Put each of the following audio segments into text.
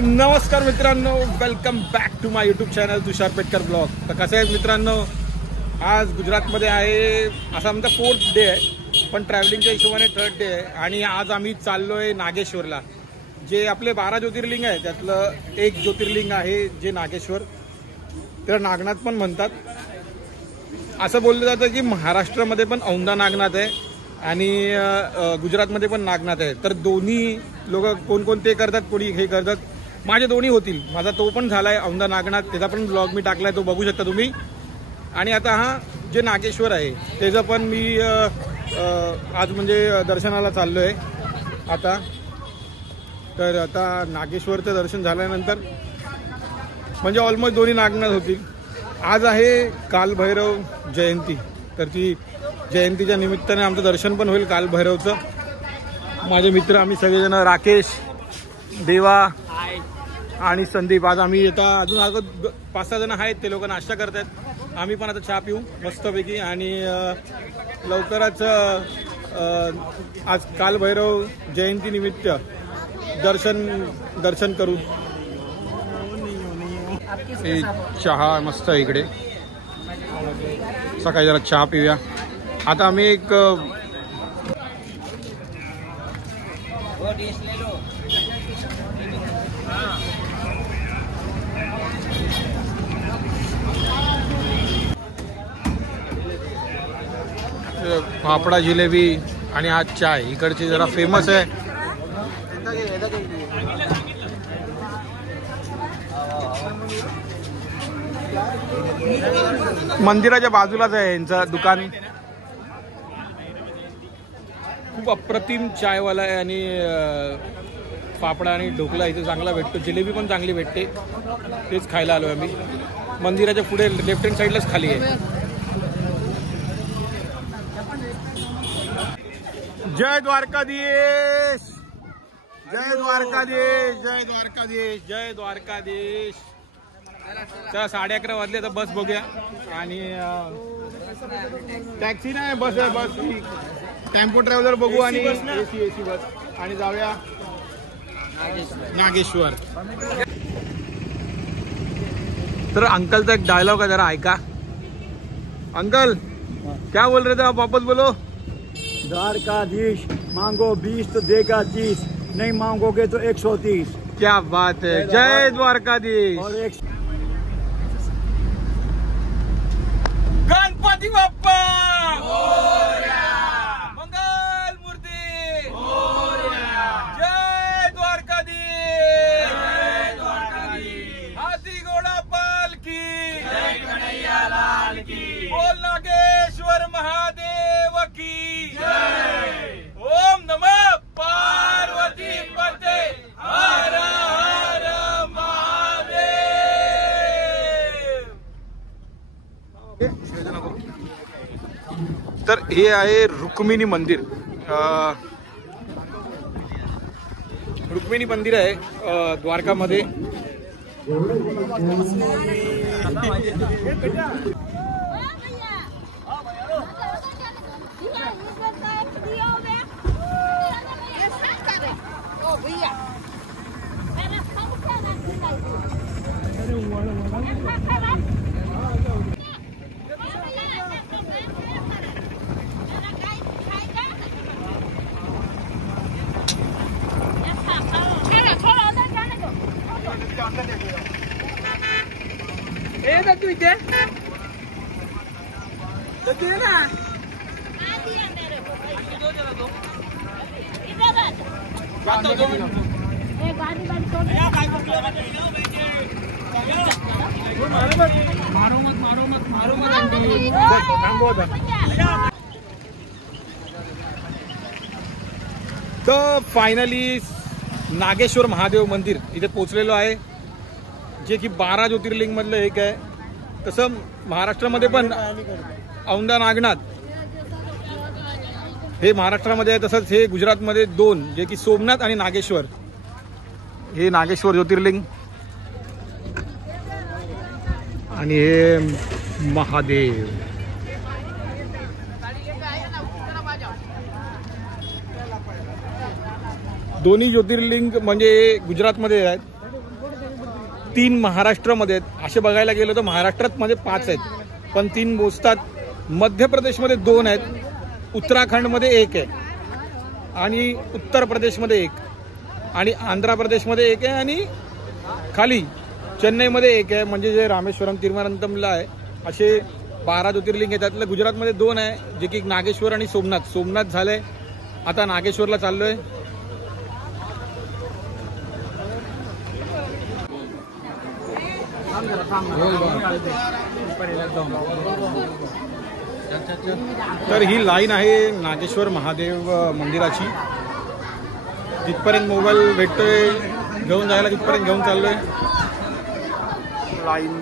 नमस्कार मित्रांनो, welcome back to my YouTube channel Tushar Petkar blog. तर कसं आहे मित्रांनो, आज गुजरातमध्ये आहे, असा आमचा 4th डे आहे, पण ट्रॅव्हलिंगच्या हिशोबाने 3rd डे आहे. आणि आज आम्ही चाललो आहे नागेश्वरला. जे आपले 12 ज्योतिर्लिंग आहे त्यातलं एक ज्योतिर्लिंग आहे जे नागेश्वर, त्याला नागनाथ पण म्हणतात. असं बोललं जातं की महाराष्ट्रामध्ये पण औंधा नागनाथ आहे आणि गुजरातमध्ये पण नागनाथ आहे. तर दोन्ही लोक कोणकोणते करतात, कोणी हे करतात. माझे दोन्ही होतील. माझा तो पण झाला आहे औंधा नागनाथ, त्याचा पण ब्लॉग मी टाकला आहे, तो बघू शकता तुम्ही. आणि आता हा जे नागेश्वर आहे त्याचं पण मी आज म्हणजे दर्शनाला चाललो आहे आता. तर आता नागेश्वरचं दर्शन झाल्यानंतर म्हणजे ऑलमोस्ट दोन्ही नागनाथ होतील. आज आहे कालभैरव जयंती, तर ती जयंतीच्या निमित्ताने आमचं दर्शन पण होईल कालभैरवचं. माझे मित्र आम्ही सगळेजण, राकेश, देवा आणि संदीप, आज आम्ही आता अजून 5-6 जण आहेत. ते लोक नाश्ता करतात, आम्ही पण आता चहा पिऊ मस्तपैकी. आणि लवकरच आज कालभैरव जयंती निमित्त दर्शन करू. चहा मस्त आहे इकडे, सकाळी जरा चहा पिऊया. आता आम्ही एक फाफडा जिलेबी आणि आज चाय इकडची जरा फेमस आहे. मंदिराच्या बाजूलाच आहे यांचं दुकान. खूप अप्रतिम चायवाला आहे आणि फाफडा आणि ढोकला इथे चांगला भेटतो. जिलेबी पण चांगली भेटते, तेच खायला आलो आम्ही. मंदिराच्या पुढे लेफ्ट हँड साईडलाच खाली आहे. जय द्वारकाधीश, जय द्वारकाधीश, जय द्वारकाधीश, जय द्वारकाधीश. चला 11:30 वाजले, तर बस बघूया. आणि टॅक्सी नाही, बस आहे, बस टेम्पो ट्रॅव्हलर बघू आणि एसी बस आणि जाऊया नागेश्वर. तर अंकलचा एक डायलॉग आहे, जरा ऐका. अंकल क्या बोल रहे थे आप, वापस बोलो. द्वारकाधीश मांगो 20 तो देगा 30, नहीं मांगोगे तो 130. क्या बात है, जय द्वारकाधीश. और गणपती बाप्पा मंगल मूर्ती, जय द्वारकाधीश, हाथी घोड़ा पालकी, जय कन्हैया लाल की, बोल नागेश्वर महादेव की जय. ओम नमः पार्वती पते, हर हर महादेव. तर हे आहे रुक्मिणी मंदिर. रुक्मिणी मंदिर आहे द्वारकामध्ये. तू इथे ना तर फायनली नागेश्वर महादेव मंदिर इथे पोहोचलेलो आहे, जे की 12 ज्योतिर्लिंग मधलं एक आहे. तसं महाराष्ट्रामध्ये पण औंधा नागनाथ हे महाराष्ट्रामध्ये आहे, तसंच हे गुजरातमध्ये 2, जे की सोमनाथ आणि नागेश्वर. हे नागेश्वर ज्योतिर्लिंग आणि हे महादेव. दोन्ही ज्योतिर्लिंग म्हणजे गुजरातमध्ये आहेत. 3 महाराष्ट्रामध्ये आहेत. असे बघायला गेलो तर महाराष्ट्रात मध्ये 5 आहेत, पण 3 मोजतात. मध्य प्रदेशमध्ये 2 आहेत, उत्तराखंडमध्ये 1 आहे, आणि उत्तर प्रदेशमध्ये 1, आणि आंध्र प्रदेशमध्ये 1 आहे, आणि खाली चेन्नईमध्ये 1 आहे. म्हणजे जे रामेश्वरम तिरुवनंतपुरमला आहे असे 12 ज्योतिर्लिंग आहेत. त्यातलं गुजरातमध्ये 2 आहे, जे की नागेश्वर आणि सोमनाथ झालंय. आता नागेश्वरला चाललोय. तर ही लाईन आहे नागेश्वर महादेव मंदिराची. जिथपर्यंत मोबाईल भेटतोय घेऊन जायला तिथपर्यंत घेऊन चाललोय. लाईन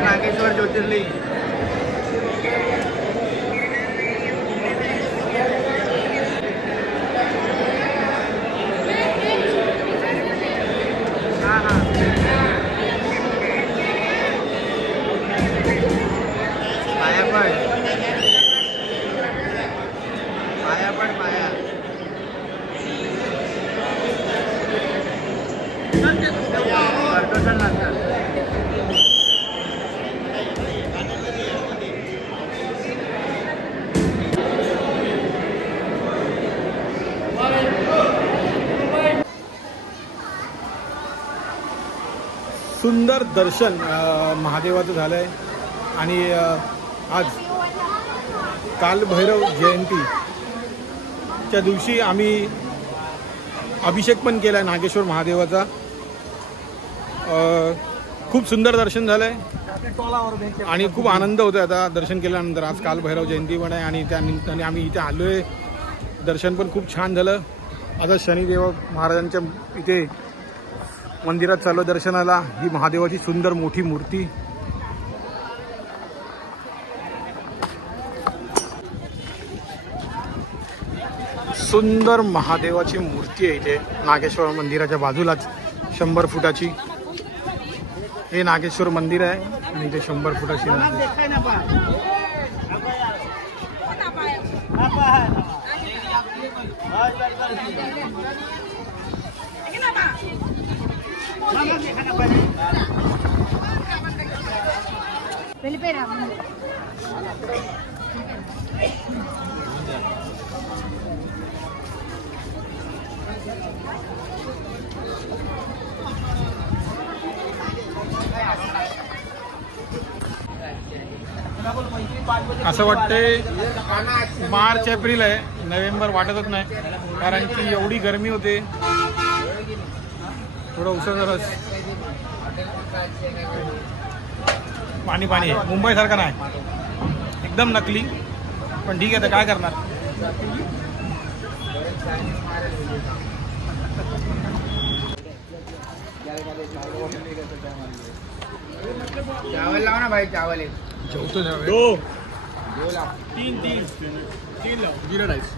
नागेश्वर ज्योतिर्लिंग. सुंदर दर्शन महादेवाचं झालंय. आणि आज कालभैरव जयंतीच्या दिवशी आम्ही अभिषेक पण केलाय नागेश्वर महादेवाचा. खूप सुंदर दर्शन झालंय आणि खूप आनंद होतोय आता दर्शन केल्यानंतर. आज कालभैरव जयंती पण आहे आणि त्यानिमित्ताने आम्ही इथे आलोय. दर्शन पण खूप छान झालं. आता शनिदेव महाराजांच्या इथे मंदिरात चालू दर्शनाला. ही महादेवाची सुंदर मोठी मूर्ती. सुंदर महादेवाची मूर्ती आहे इथे नागेश्वर मंदिराच्या बाजूलाच 100 फुटाची. हे नागेश्वर मंदिर आहे आणि इथे 100 फुटाची असं वाटतंय मार्च एप्रिल आहे, नोव्हेंबर वाटतच नाही, कारण की एवढी गरमी होते. थोडं उसाचा रस, पाणी पाणी आहे. मुंबई सारखा नाही, एकदम नकली, पण ठीक आहे, तर काय करणार. चावल लावा ना भाई, चावल जेवतो दो तीन लाव जीरा राईस.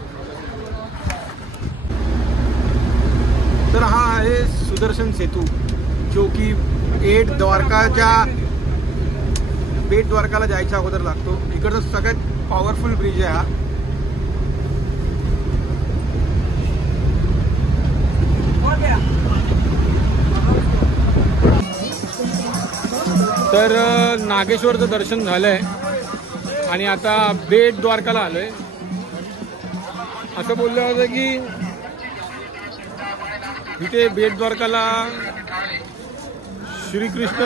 तर हा आहे सुदर्शन सेतू, जो की बेट द्वारकाला जायच्या अगोदर लागतो. इकडचा सगळ्यात पॉवरफुल ब्रिज आहे हा. तर नागेश्वरचं दर्शन झालंय आणि आता बेट द्वारकाला आलोय. असं बोललं होतं की इथे बेट द्वारकाला श्रीकृष्ण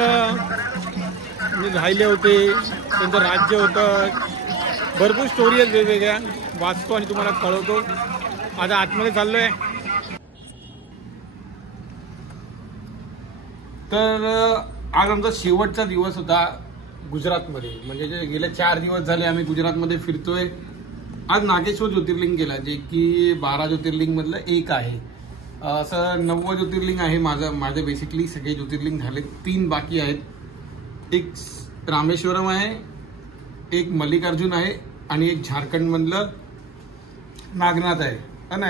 राहिले होते, त्यांचं राज्य होतं, भरपूर स्टोरी आहेत वेगवेगळ्या, वाचतो आणि तुम्हाला कळवतो. आता आतमध्ये चाललोय. तर आज आमचा शेवटचा दिवस होता गुजरातमध्ये. म्हणजे जे गेले 4 दिवस झाले आम्ही गुजरातमध्ये फिरतोय. आज नागेश्वर ज्योतिर्लिंग गेला, जे की 12 ज्योतिर्लिंग मधलं एक आहे. असं 9वं ज्योतिर्लिंग आहे माझे बेसिकली. सगळे ज्योतिर्लिंग झाले, 3 बाकी आहेत. एक रामेश्वरम आहे, एक मल्लिकार्जुन आहे आणि एक झारखंड मधलं नागनाथ आहे ना,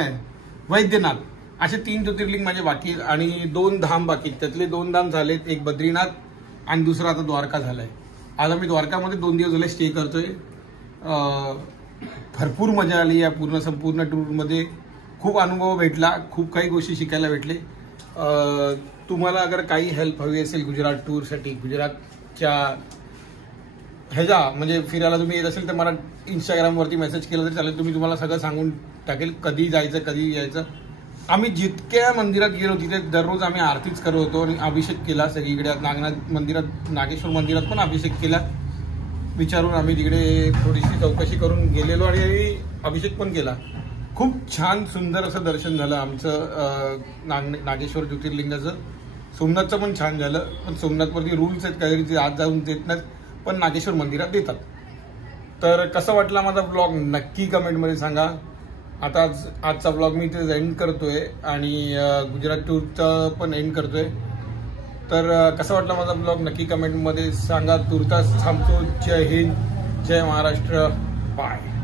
वैद्यनाथ. असे 3 ज्योतिर्लिंग माझे बाकी आहेत आणि 2 धाम बाकी. त्यातले 2 धाम झालेत, एक बद्रीनाथ आणि दुसरा आता द्वारका झालाय. आज आम्ही द्वारकामध्ये 2 दिवस झाले स्टे करतोय. भरपूर मजा आली या संपूर्ण टूरमध्ये. खूप अनुभव भेटला, खूप काही गोष्टी शिकायला भेटले. तुम्हाला अगर काही हेल्प हवी असेल गुजरात टूरसाठी, गुजरातच्या ह्याच्या म्हणजे फिरायला तुम्ही येत असेल तर मला इंस्टाग्रामवरती मेसेज केला तरी चालेल. तुम्हाला सगळं सांगून टाकेल, कधी जायचं कधी यायचं. आम्ही जितक्या मंदिरात गेलो तिथे दररोज आम्ही आरतीच करत होतो आणि अभिषेक केला सगळीकडे. नागनाथ मंदिरात, नागेश्वर मंदिरात पण अभिषेक केला. विचारून आम्ही तिकडे थोडीशी चौकशी करून गेलेलो आणि अभिषेक पण केला. खूप छान सुंदर असं दर्शन झालं आमचं नागेश्वर ज्योतिर्लिंगाचं. सोमनाथचं पण छान झालं, पण सोमनाथवरती रूल्स आहेत काहीतरी, आज जाऊन देत नाहीत, पण नागेश्वर मंदिरात देतात. तर कसं वाटला माझा ब्लॉग नक्की कमेंटमध्ये सांगा. आता आजचा ब्लॉग मी इथे एंड करतोय आणि गुजरात टूरचा पण एंड करतोय. तर कसा वाटला माझा ब्लॉग नक्की कमेंटमध्ये सांगा. तुर्तास थांबतो. जय हिंद, जय महाराष्ट्र, बाय.